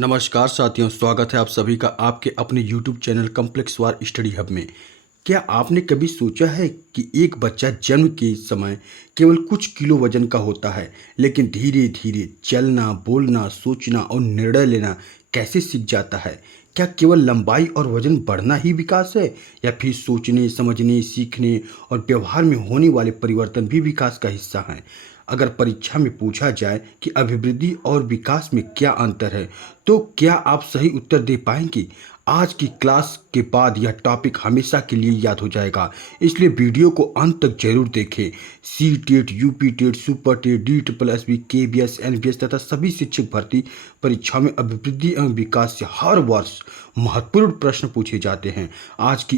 नमस्कार साथियों, स्वागत है आप सभी का आपके अपने YouTube चैनल कॉम्प्लेक्स वार स्टडी हब में। क्या आपने कभी सोचा है कि एक बच्चा जन्म के समय केवल कुछ किलो वजन का होता है, लेकिन धीरे धीरे चलना, बोलना, सोचना और निर्णय लेना कैसे सीख जाता है? क्या केवल लंबाई और वजन बढ़ना ही विकास है, या फिर सोचने, समझने, सीखने और व्यवहार में होने वाले परिवर्तन भी विकास का हिस्सा हैं? अगर परीक्षा में पूछा जाए कि अभिवृद्धि और विकास में क्या अंतर है, तो क्या आप सही उत्तर दे पाएंगे? आज की क्लास के बाद यह टॉपिक हमेशा के लिए याद हो जाएगा, इसलिए वीडियो को अंत तक जरूर देखें। C TET, UP TET, super TET, DSSB, KBS, NBS तथा सभी शिक्षक भर्ती परीक्षाओं में अभिवृद्धि एवं विकास से हर वर्ष महत्वपूर्ण प्रश्न पूछे जाते हैं। आज की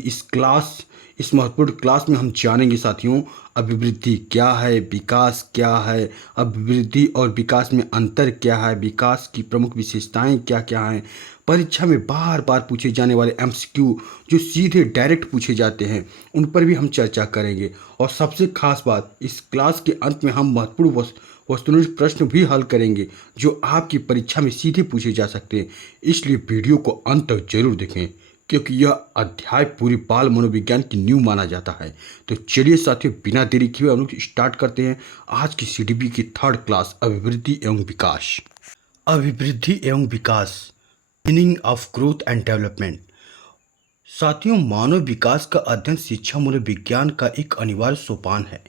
इस महत्वपूर्ण क्लास में हम जानेंगे साथियों, अभिवृद्धि क्या है, विकास क्या है, अभिवृद्धि और विकास में अंतर क्या है, विकास की प्रमुख विशेषताएं क्या क्या हैं, परीक्षा में बार बार पूछे जाने वाले MCQ जो सीधे डायरेक्ट पूछे जाते हैं उन पर भी हम चर्चा करेंगे। और सबसे खास बात, इस क्लास के अंत में हम महत्वपूर्ण वस्तुनिष्ठ प्रश्न भी हल करेंगे जो आपकी परीक्षा में सीधे पूछे जा सकते हैं। इसलिए वीडियो को अंत तक जरूर देखें, क्योंकि यह अध्याय पूरी बाल मनोविज्ञान की नींव माना जाता है। तो चलिए साथियों, बिना देरी किए हम लोग स्टार्ट करते हैं आज की CDB की थर्ड क्लास, अभिवृद्धि एवं विकास। अभिवृद्धि एवं विकास, meaning of growth and development. साथियों, मानव विकास का अध्ययन शिक्षा मूलक विज्ञान का एक अनिवार्य सोपान है।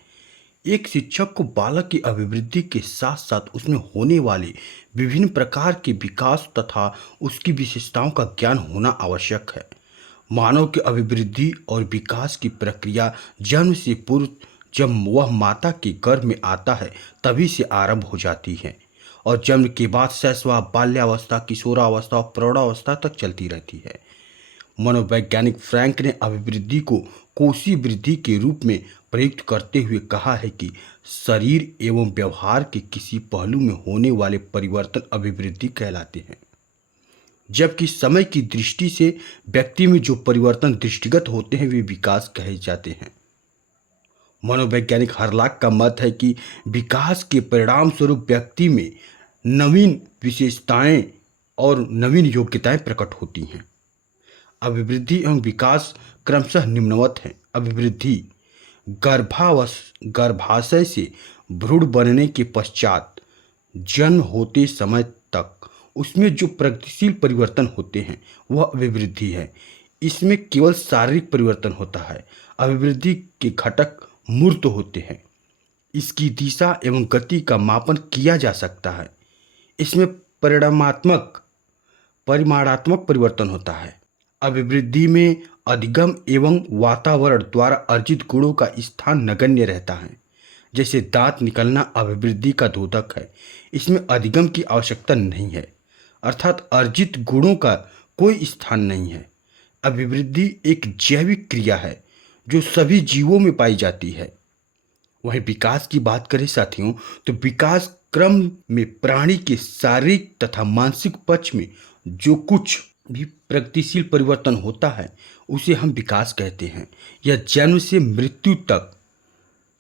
एक शिक्षक को बालक की अभिवृद्धि के साथ साथ उसमें होने वाले विभिन्न प्रकार के विकास तथा उसकी विशेषताओं का ज्ञान होना आवश्यक है। मानव की अभिवृद्धि और विकास की प्रक्रिया जन्म से पूर्व, जब वह माता के गर्भ में आता है, तभी से आरंभ हो जाती है और जन्म के बाद शैशव, बाल्यावस्था, किशोरावस्था और प्रौढ़ावस्था तक चलती रहती है। मनोवैज्ञानिक फ्रैंक ने अभिवृद्धि को कोषीय वृद्धि के रूप में प्रयुक्त करते हुए कहा है कि शरीर एवं व्यवहार के किसी पहलू में होने वाले परिवर्तन अभिवृद्धि कहलाते हैं, जबकि समय की दृष्टि से व्यक्ति में जो परिवर्तन दृष्टिगत होते हैं वे विकास कहे जाते हैं। मनोवैज्ञानिक हरलाक का मत है कि विकास के परिणाम स्वरूप व्यक्ति में नवीन विशेषताएं और नवीन योग्यताएं प्रकट होती हैं। अभिवृद्धि एवं विकास क्रमशः निम्नवत है। अभिवृद्धि गर्भाशय से भ्रूण बनने के पश्चात जन्म होते समय तक उसमें जो प्रगतिशील परिवर्तन होते हैं वह अभिवृद्धि है। इसमें केवल शारीरिक परिवर्तन होता है। अभिवृद्धि के घटक मूर्त होते हैं। इसकी दिशा एवं गति का मापन किया जा सकता है। इसमें परिमाणात्मक परिवर्तन होता है। अभिवृद्धि में अधिगम एवं वातावरण द्वारा अर्जित गुणों का स्थान नगण्य रहता है। जैसे दांत निकलना अभिवृद्धि का द्योतक है, इसमें अधिगम की आवश्यकता नहीं है, अर्थात अर्जित गुणों का कोई स्थान नहीं है। अभिवृद्धि एक जैविक क्रिया है जो सभी जीवों में पाई जाती है। वहीं विकास की बात करें साथियों, तो विकास क्रम में प्राणी के शारीरिक तथा मानसिक पक्ष में जो कुछ भी प्रगतिशील परिवर्तन होता है उसे हम विकास कहते हैं। यह जन्म से मृत्यु तक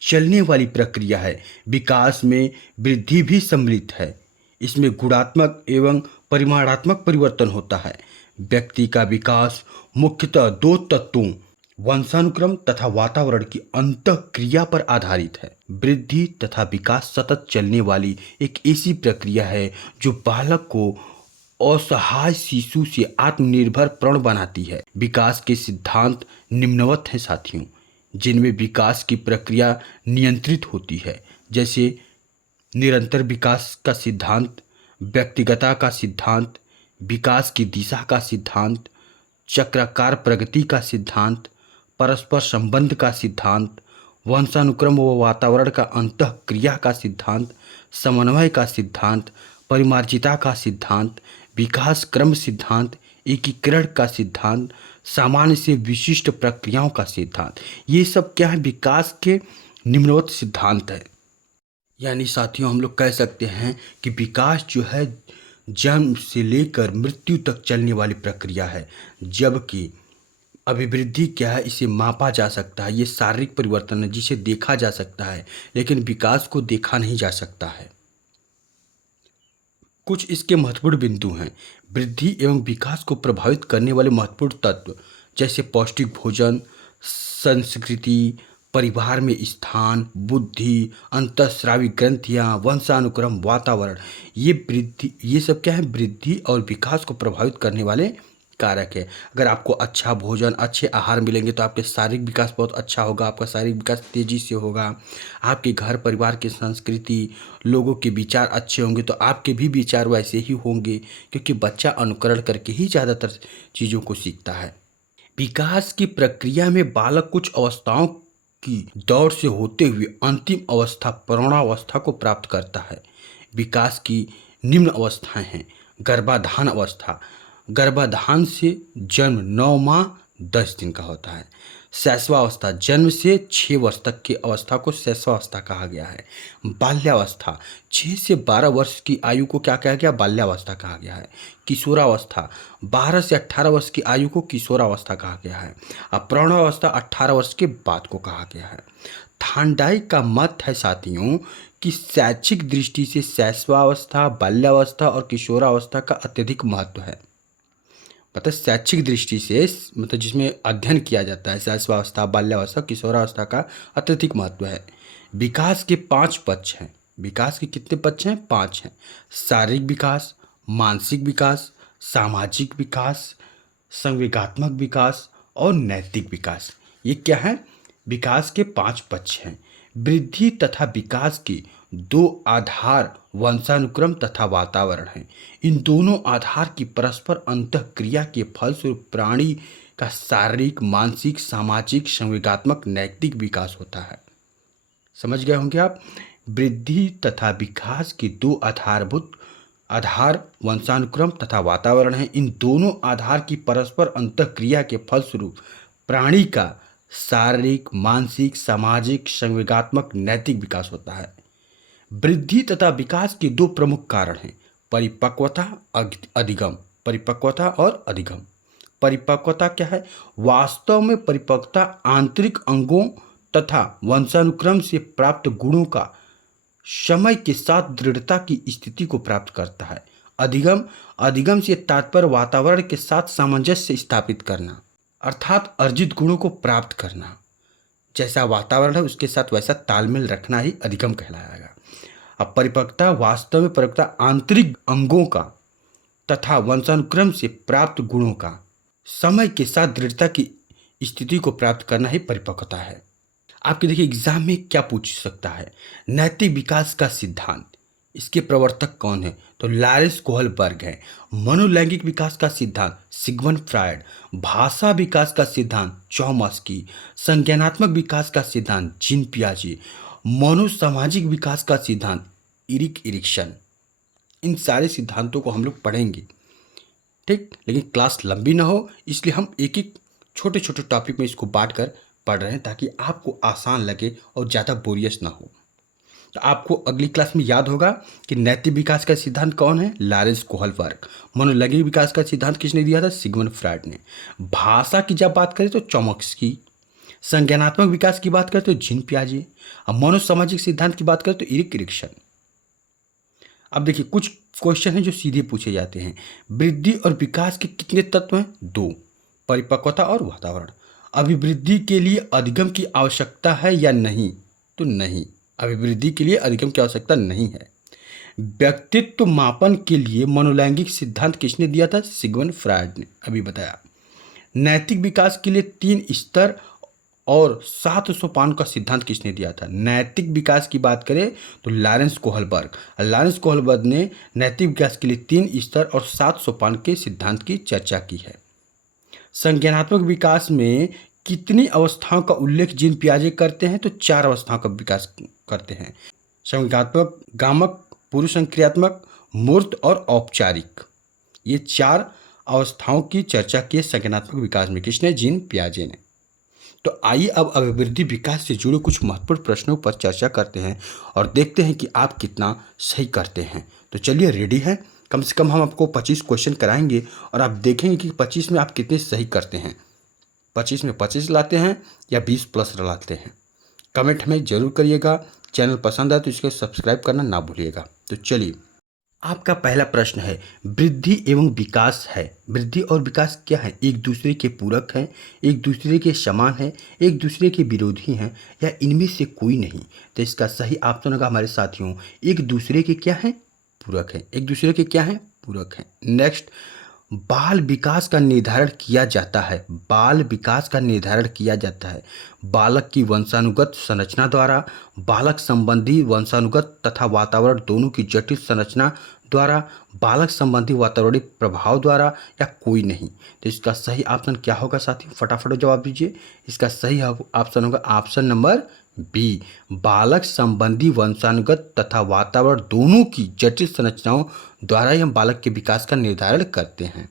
चलने वाली प्रक्रिया है। विकास में वृद्धि भी सम्मिलित है। इसमें गुणात्मक एवं परिमाणात्मक परिवर्तन होता है। व्यक्ति का विकास मुख्यतः दो तत्वों, वंशानुक्रम तथा वातावरण की अंतःक्रिया पर आधारित है। वृद्धि तथा विकास सतत चलने वाली एक ऐसी प्रक्रिया है जो बालक को असहाय शिशु से आत्मनिर्भर प्रण बनाती है। विकास के सिद्धांत निम्नवत हैं साथियों, जिनमें विकास की प्रक्रिया नियंत्रित होती है, जैसे निरंतर विकास का सिद्धांत, व्यक्तिगतता का सिद्धांत, विकास की दिशा का सिद्धांत, चक्राकार प्रगति का सिद्धांत, परस्पर संबंध का सिद्धांत, वंशानुक्रम व वातावरण का अंतःक्रिया का सिद्धांत, समन्वय का सिद्धांत, परिमार्जिता का सिद्धांत, विकास क्रम सिद्धांत, एकीकरण का सिद्धांत, सामान्य से विशिष्ट प्रक्रियाओं का सिद्धांत। ये सब क्या है? विकास के निम्नवत सिद्धांत है। यानी साथियों, हम लोग कह सकते हैं कि विकास जो है जन्म से लेकर मृत्यु तक चलने वाली प्रक्रिया है, जबकि अभिवृद्धि क्या है, इसे मापा जा सकता है। ये शारीरिक परिवर्तन है जिसे देखा जा सकता है, लेकिन विकास को देखा नहीं जा सकता है। कुछ इसके महत्वपूर्ण बिंदु हैं। वृद्धि एवं विकास को प्रभावित करने वाले महत्वपूर्ण तत्व जैसे पौष्टिक भोजन, संस्कृति, परिवार में स्थान, बुद्धि, अंतःस्रावी ग्रंथियां, वंशानुक्रम, वातावरण, ये सब क्या है, वृद्धि और विकास को प्रभावित करने वाले कारक है। अगर आपको अच्छा भोजन, अच्छे आहार मिलेंगे तो आपके शारीरिक विकास बहुत अच्छा होगा, आपका शारीरिक विकास तेजी से होगा। आपके घर परिवार की संस्कृति, लोगों के विचार अच्छे होंगे तो आपके भी विचार वैसे ही होंगे, क्योंकि बच्चा अनुकरण करके ही ज़्यादातर चीज़ों को सीखता है। विकास की प्रक्रिया में बालक कुछ अवस्थाओं की दौर से होते हुए अंतिम अवस्था प्रौढ़ावस्था को प्राप्त करता है। विकास की निम्न अवस्थाएं हैं। गर्भाधान अवस्था, गर्भाधान से जन्म 9 माह 10 दिन का होता है। शैशवावस्था, जन्म से 6 वर्ष तक की अवस्था को शैशवावस्था कहा गया है। बाल्यावस्था, 6 से 12 वर्ष की आयु को क्या कहा गया, बाल्यावस्था कहा गया है। किशोरावस्था, 12 से 18 वर्ष की आयु को किशोरावस्था कहा गया है। अब प्रौढ़ावस्था 18 वर्ष के बाद को कहा गया है। थांडाई का मत है साथियों कि शैक्षिक दृष्टि से शैशवावस्था, बाल्यावस्था और किशोरावस्था का अत्यधिक महत्व है। पता है, शैक्षिक दृष्टि से मतलब जिसमें अध्ययन किया जाता है, शैशवावस्था, बाल्यावस्था, किशोरावस्था का अत्यधिक महत्व है। विकास के 5 पक्ष हैं। विकास के कितने पक्ष हैं? 5 हैं। शारीरिक विकास, मानसिक विकास, सामाजिक विकास, संवेगात्मक विकास और नैतिक विकास। ये क्या है? विकास के 5 पक्ष हैं। वृद्धि तथा विकास के 2 आधार वंशानुक्रम तथा वातावरण हैं। इन दोनों आधार की परस्पर अंतःक्रिया के फलस्वरूप प्राणी का शारीरिक, मानसिक, सामाजिक, संवेगात्मक, नैतिक विकास होता है। समझ गए होंगे आप? वृद्धि तथा विकास के 2 आधारभूत आधार वंशानुक्रम तथा वातावरण हैं। इन दोनों आधार की परस्पर अंतःक्रिया के फलस्वरूप प्राणी का शारीरिक, मानसिक, सामाजिक, संवेगात्मक, नैतिक विकास होता है। वृद्धि तथा विकास के 2 प्रमुख कारण हैं, परिपक्वता, अधिगम। परिपक्वता और अधिगम। परिपक्वता क्या है? वास्तव में परिपक्वता आंतरिक अंगों तथा वंशानुक्रम से प्राप्त गुणों का समय के साथ दृढ़ता की स्थिति को प्राप्त करता है। अधिगम से तात्पर्य वातावरण के साथ सामंजस्य स्थापित करना, अर्थात अर्जित गुणों को प्राप्त करना। जैसा वातावरण है उसके साथ वैसा तालमेल रखना ही अधिगम कहलाएगा। अब परिपक्वता, वास्तव में परिपक्वता आंतरिक अंगों का तथा वंशानुक्रम से प्राप्त गुणों का समय के साथ दृढ़ता की स्थिति को प्राप्त करना ही परिपक्वता है। आपके देखिए एग्जाम में क्या पूछ सकता है? नैतिक विकास का सिद्धांत, इसके प्रवर्तक कौन है? तो लॉरेंस कोहलबर्ग है। मनोलैंगिक विकास का सिद्धांत सिगमंड फ्रायड। भाषा विकास का सिद्धांत चॉम्स्की। संज्ञानात्मक विकास का सिद्धांत जीन पियाजे। मनोसामाजिक विकास का सिद्धांत इरिक एरिक्सन। इन सारे सिद्धांतों को हम लोग पढ़ेंगे, ठीक। लेकिन क्लास लंबी ना हो इसलिए हम एक एक छोटे छोटे टॉपिक में इसको बांट कर पढ़ रहे हैं ताकि आपको आसान लगे और ज़्यादा बोरियस ना हो। तो आपको अगली क्लास में याद होगा कि नैतिक विकास का सिद्धांत कौन है? Lawrence Kohlberg. मनोलैंगिक विकास का सिद्धांत किसने दिया था? सिगमंड फ्रायड ने। भाषा की जब बात करें तो चॉम्स्की। संज्ञानात्मक विकास की बात करें तो जीन पियाजे। अब मनोसामाजिक सिद्धांत की बात करें तो इरिक एरिक्सन। अब देखिए कुछ क्वेश्चन हैं जो सीधे पूछे जाते हैं। वृद्धि और विकास के कितने तत्व हैं? 2, परिपक्वता और वातावरण। अभिवृद्धि के लिए अधिगम की आवश्यकता है या नहीं? तो नहीं, अभिवृद्धि के लिए अधिगम की आवश्यकता नहीं है। व्यक्तित्व मापन के लिए मनोलैंगिक सिद्धांत किसने दिया था? सिगमंड फ्रायड ने, अभी बताया। नैतिक विकास के लिए 3 स्तर और 7 सोपान का सिद्धांत किसने दिया था? नैतिक विकास की बात करें तो लॉरेंस कोहलबर्ग। लॉरेंस कोहलबर्ग ने नैतिक विकास के लिए 3 स्तर और 7 सोपान के सिद्धांत की चर्चा की है। संज्ञानात्मक विकास में कितनी अवस्थाओं का उल्लेख जीन पियाजे करते हैं? तो 4 अवस्थाओं का विकास करते हैं। संज्ञानात्मक, गामक, पूर्व संक्रियात्मक, मूर्त और औपचारिक। ये 4 अवस्थाओं की चर्चा की है संज्ञानात्मक विकास में। किसने? जीन पियाजे ने। तो आइए अब अभिवृद्धि विकास से जुड़े कुछ महत्वपूर्ण प्रश्नों पर चर्चा करते हैं और देखते हैं कि आप कितना सही करते हैं। तो चलिए, रेडी हैं? कम से कम हम आपको 25 क्वेश्चन कराएंगे और आप देखेंगे कि 25 में आप कितने सही करते हैं। 25 में 25 लाते हैं या 20 प्लस लाते हैं। कमेंट हमें जरूर करिएगा। चैनल पसंद आए तो इसको सब्सक्राइब करना ना भूलिएगा। तो चलिए आपका पहला प्रश्न है, वृद्धि एवं विकास है। वृद्धि और विकास क्या है? एक दूसरे के पूरक हैं, एक दूसरे के समान हैं, एक दूसरे के विरोधी हैं, या इनमें से कोई नहीं? तो इसका सही ऑप्शन होगा हमारे साथियों, एक दूसरे के क्या हैं? पूरक हैं। एक दूसरे के क्या हैं? पूरक हैं। नेक्स्ट, बाल विकास का निर्धारण किया जाता है। बाल विकास का निर्धारण किया जाता है बालक की वंशानुगत संरचना द्वारा, बालक संबंधी वंशानुगत तथा वातावरण दोनों की जटिल संरचना द्वारा, बालक संबंधी वातावरणीय प्रभाव द्वारा, या कोई नहीं? तो इसका सही ऑप्शन क्या होगा साथियों? फटाफट जवाब दीजिए। इसका सही ऑप्शन होगा ऑप्शन नंबर बी, बालक संबंधी वंशानुगत तथा वातावरण दोनों की जटिल संरचनाओं द्वारा ही हम बालक के विकास का निर्धारण करते हैं।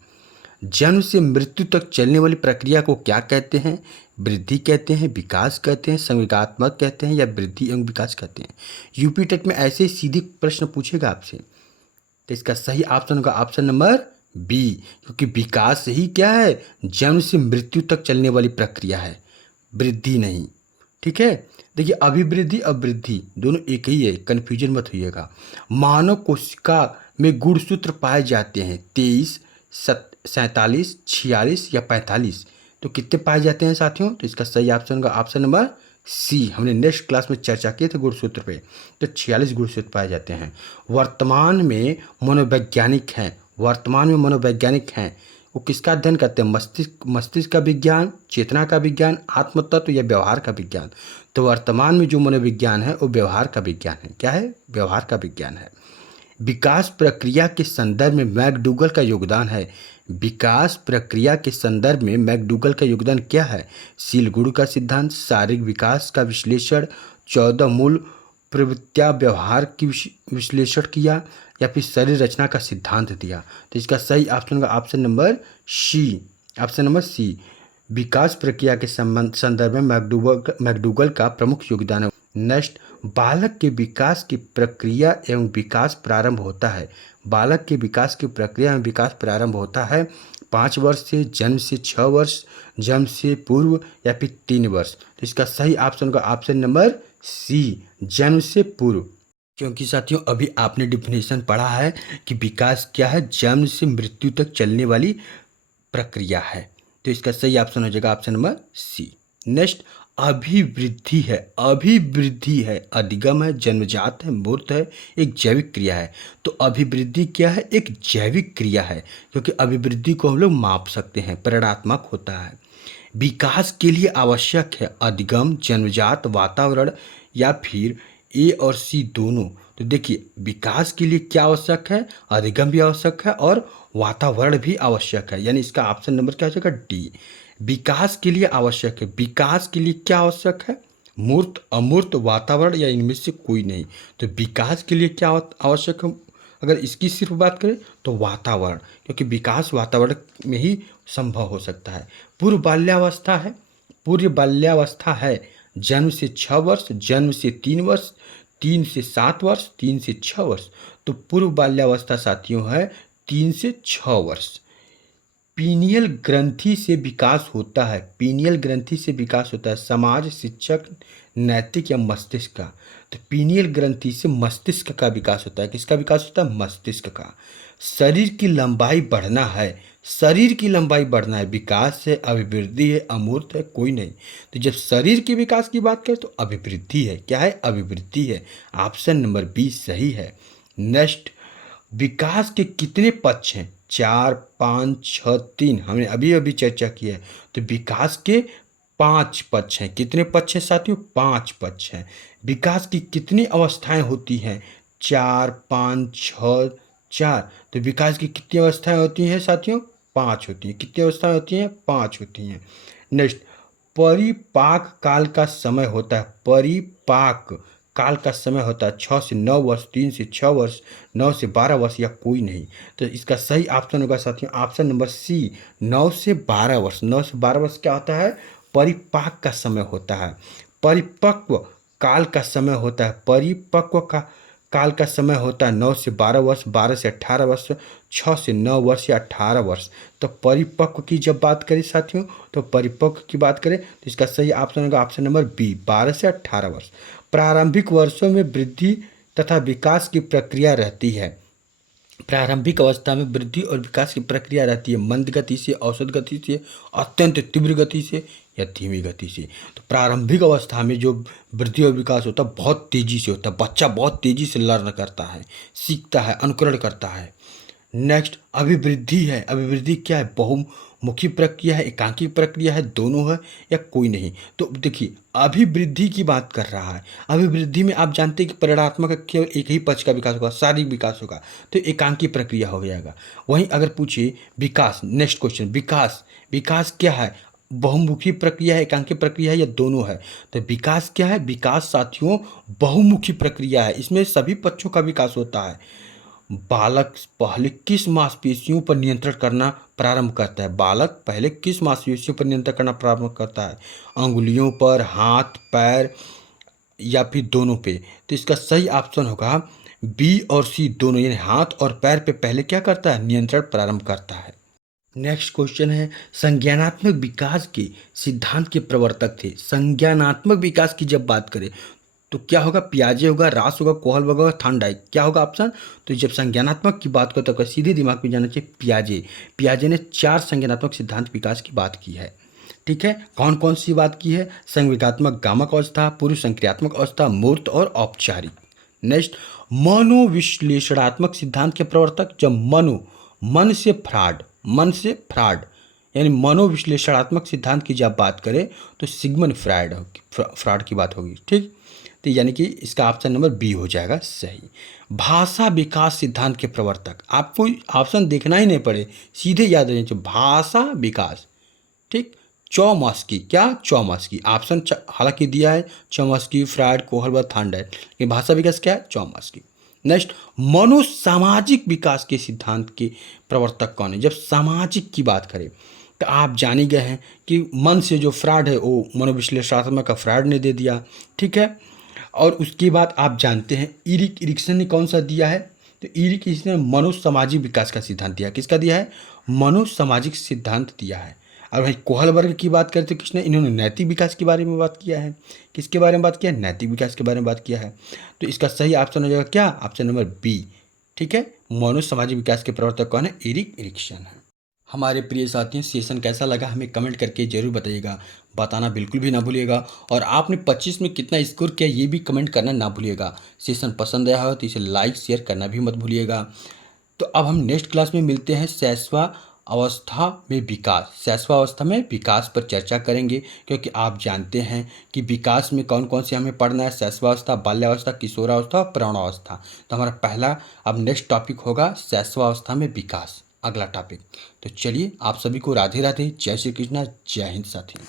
जन्म से मृत्यु तक चलने वाली प्रक्रिया को क्या कहते हैं? वृद्धि कहते हैं, विकास कहते हैं, संवेगात्मक कहते हैं, या वृद्धि एवं विकास कहते हैं? यूपी टेट में ऐसे सीधे प्रश्न पूछेगा आपसे। तो इसका सही ऑप्शन होगा ऑप्शन नंबर बी, क्योंकि विकास ही क्या है? जन्म से मृत्यु तक चलने वाली प्रक्रिया है, वृद्धि नहीं। ठीक है, देखिए अभिवृद्धि और वृद्धि दोनों एक ही है, कन्फ्यूजन मत होइएगा। मानव कोशिका में गुणसूत्र पाए जाते हैं 23, 47, 46 या 45। तो कितने पाए जाते हैं साथियों? तो इसका सही ऑप्शन होगा ऑप्शन नंबर सी। हमने नेक्स्ट क्लास में चर्चा किए थे गुणसूत्र पे। तो 46 गुणसूत्र पाए जाते हैं। वर्तमान में मनोवैज्ञानिक हैं, वर्तमान में मनोवैज्ञानिक हैं, वो किसका अध्ययन करते हैं? मस्तिष्क का विज्ञान, चेतना का विज्ञान, आत्म तत्व या व्यवहार का विज्ञान? तो वर्तमान में जो मनोविज्ञान है वो व्यवहार का विज्ञान है। क्या है? व्यवहार का विज्ञान है। विकास प्रक्रिया के संदर्भ में मैकडूगल का योगदान है। विकास प्रक्रिया के संदर्भ में मैकडूगल का योगदान क्या है? सीलगुड़ का सिद्धांत, शारीरिक विकास का विश्लेषण, 14 मूल प्रवृत्तियां व्यवहार की विश्लेषण किया, या फिर शरीर रचना का सिद्धांत दिया? तो इसका सही ऑप्शन होगा option number C. Option number C, विकास प्रक्रिया के संदर्भ में मैकडूगल का प्रमुख योगदान है। नेक्स्ट, बालक के विकास की प्रक्रिया एवं विकास प्रारंभ होता है। बालक के विकास की प्रक्रिया एवं विकास प्रारंभ होता है 5 वर्ष से, जन्म से 6 वर्ष, जन्म से पूर्व, या फिर 3 वर्ष? तो इसका सही ऑप्शन होगा ऑप्शन नंबर सी, जन्म से पूर्व। क्योंकि साथियों अभी आपने डिफिनेशन पढ़ा है कि विकास क्या है? जन्म से मृत्यु तक चलने वाली प्रक्रिया है। तो इसका सही ऑप्शन हो जाएगा ऑप्शन नंबर सी। नेक्स्ट, अभिवृद्धि है। अभिवृद्धि है, अधिगम है, जन्मजात है, मूर्त है, एक जैविक क्रिया है। तो अभिवृद्धि क्या है? एक जैविक क्रिया है, क्योंकि अभिवृद्धि को हम लोग माप सकते हैं, परिणात्मक होता है। विकास के लिए आवश्यक है अधिगम, जन्मजात, वातावरण, या फिर ए और सी दोनों? तो देखिए विकास के लिए क्या आवश्यक है? अधिगम भी आवश्यक है और वातावरण भी आवश्यक है, यानी इसका ऑप्शन नंबर क्या हो जाएगा? डी। विकास के लिए आवश्यक है, विकास के लिए क्या आवश्यक है? मूर्त, अमूर्त, वातावरण, या इनमें से कोई नहीं? तो विकास के लिए क्या आवश्यक है? अगर इसकी सिर्फ बात करें तो वातावरण, क्योंकि विकास वातावरण में ही संभव हो सकता है। पूर्व बाल्यावस्था है, पूर्व बाल्यावस्था है जन्म से 6 वर्ष, जन्म से 3 वर्ष, 3 से 7 वर्ष, 3 से 6 वर्ष। तो पूर्व बाल्यावस्था साथियों है 3 से 6 वर्ष। पीनियल ग्रंथि से विकास होता है, पीनियल ग्रंथि से विकास होता है समाज, शिक्षक, नैतिक, या मस्तिष्क का? तो पीनियल ग्रंथि से मस्तिष्क का विकास होता है। किसका विकास होता है? मस्तिष्क का। शरीर की लंबाई बढ़ना है, शरीर की लंबाई बढ़ना है, विकास है, अभिवृद्धि है, अमूर्त है, कोई नहीं? तो जब शरीर के विकास की बात करें तो अभिवृद्धि है। क्या है? अभिवृद्धि है। ऑप्शन नंबर बी सही है। नेक्स्ट, विकास के कितने पक्ष हैं? 4, 5, 6, 3। हमने अभी अभी चर्चा की है। तो विकास के 5 पक्ष हैं। कितने पक्ष हैं साथियों? 5 पक्ष हैं। विकास की कितनी अवस्थाएं होती हैं? 4, 5, 6, 4। तो विकास की कितनी अवस्थाएं होती हैं साथियों? 5 होती हैं। कितनी अवस्थाएं होती हैं? 5 होती हैं। नेक्स्ट, परिपाक काल का समय होता है, परिपाक काल का समय होता है 6 से 9 वर्ष, 3 से 6 वर्ष, 9 से 12 वर्ष, या कोई नहीं? तो इसका सही ऑप्शन होगा साथियों ऑप्शन नंबर सी, 9 से 12 वर्ष। 9 से 12 वर्ष क्या होता है? परिपाक का समय होता है। परिपक्व काल का समय होता है, परिपक्व का काल का समय होता है 9 से 12 वर्ष, 12 से 18 वर्ष, 6 से 9 वर्ष, या 18 वर्ष। तो परिपक्व की जब बात करें साथियों, तो परिपक्व की बात करें तो इसका सही ऑप्शन होगा ऑप्शन नंबर बी, 12 से 18 वर्ष। प्रारंभिक वर्षों में वृद्धि तथा विकास की प्रक्रिया रहती है। प्रारंभिक अवस्था में वृद्धि और विकास की प्रक्रिया रहती है मंद गति से, औसत गति से, अत्यंत तीव्र गति से या धीमी गति से। तो प्रारंभिक अवस्था में जो वृद्धि और विकास होता है बहुत तेज़ी से होता है, बच्चा बहुत तेज़ी से लर्न करता है, सीखता है, अनुकरण करता है। नेक्स्ट अभिवृद्धि है। अभिवृद्धि क्या है? बहुमुखी प्रक्रिया है, एकांकी प्रक्रिया है, दोनों है या कोई नहीं। तो देखिए अभिवृद्धि की बात कर रहा है। अभिवृद्धि में आप जानते हैं कि परिणात्मक केवल एक ही पक्ष का विकास होगा, शारीरिक विकास होगा, तो एकांकी प्रक्रिया हो जाएगा। वहीं अगर पूछिए विकास, नेक्स्ट क्वेश्चन, विकास, विकास क्या है? बहुमुखी प्रक्रिया है, एकांकी प्रक्रिया है या दोनों है? तो विकास क्या है? विकास साथियों बहुमुखी प्रक्रिया है, इसमें सभी पक्षों का विकास होता है। बालक पहले किस मांसपेशियों पर नियंत्रण करना प्रारंभ करता है? बालक पहले किस मांसपेशियों पर नियंत्रण करना प्रारंभ करता है? अंगुलियों पर, हाथ, पैर या फिर दोनों पे? तो इसका सही ऑप्शन होगा बी और सी, दोनों, यानी हाथ और पैर पे पहले क्या करता है? नियंत्रण प्रारंभ करता है। नेक्स्ट क्वेश्चन है संज्ञानात्मक विकास के सिद्धांत के प्रवर्तक थे। संज्ञानात्मक विकास की जब बात करें तो क्या होगा? पियाजे होगा, रास होगा, कोहलबर्ग होगा, थॉर्नडाइक, क्या होगा ऑप्शन? तो जब संज्ञानात्मक की बात करो तो सीधे दिमाग में जाना चाहिए पियाजे। पियाजे ने 4 संज्ञानात्मक सिद्धांत विकास की बात की है। ठीक है, कौन कौन सी बात की है? संवेगात्मक गामक अवस्था, पूर्व संक्रियात्मक अवस्था, मूर्त और औपचारिक। नेक्स्ट मनोविश्लेषणात्मक सिद्धांत के प्रवर्तक, जब मन से फ्रॉड, मन से फ्रॉड यानी मनोविश्लेषणात्मक सिद्धांत की जब बात करें तो सिगमंड फ्रॉड की बात होगी। ठीक, तो यानी कि इसका ऑप्शन नंबर बी हो जाएगा सही। भाषा विकास सिद्धांत के प्रवर्तक, आपको ऑप्शन देखना ही नहीं पड़े, सीधे याद रखना चाहिए भाषा विकास। ठीक, चौमस्की, क्या? चौमस्की, ऑप्शन हालांकि दिया है चौमस्की, फ्रॉड, कोहलबर्ग, थॉर्नडाइक, ये भाषा विकास क्या है? चौमस्की। नेक्स्ट मनोसामाजिक विकास के सिद्धांत के प्रवर्तक कौन है? जब सामाजिक की बात करें तो आप जान ही गए हैं कि मन से जो फ्रॉड है वो मनोविश्लेषणात्मक का फ्रॉड ने दे दिया। ठीक है, और उसके बाद आप जानते हैं इरिक इरिक्सन ने कौन सा दिया है? तो इरिक इरिक्सन ने मनोसामाजिक विकास का सिद्धांत दिया। किसका दिया है? मनोसामाजिक सिद्धांत दिया है। और भाई कोहलबर्ग की बात करें तो किसने? इन्होंने नैतिक विकास के बारे में बात किया है। किसके बारे में बात किया है? नैतिक विकास के बारे में बात किया है। तो इसका सही ऑप्शन हो जाएगा क्या? Option number B. ठीक है, मनोसामाजिक विकास के प्रवर्तक कौन है? इरिक इरिक्सन है। हमारे प्रिय साथियों, सेशन कैसा लगा हमें कमेंट करके जरूर बताइएगा, बताना बिल्कुल भी ना भूलिएगा। और आपने 25 में कितना स्कोर किया ये भी कमेंट करना ना भूलिएगा। सेशन पसंद आया हो तो इसे लाइक शेयर करना भी मत भूलिएगा। तो अब हम नेक्स्ट क्लास में मिलते हैं शैशवा अवस्था में विकास। शैशवा अवस्था में विकास पर चर्चा करेंगे, क्योंकि आप जानते हैं कि विकास में कौन कौन से हमें पढ़ना है? शैशवावस्था, बाल्यावस्था, किशोरावस्था और प्रौढ़ावस्था। तो हमारा पहला अब नेक्स्ट टॉपिक होगा शैशवावस्था में विकास, अगला टॉपिक। तो चलिए आप सभी को राधे राधे, जय श्री कृष्णा, जय हिंद साथियों।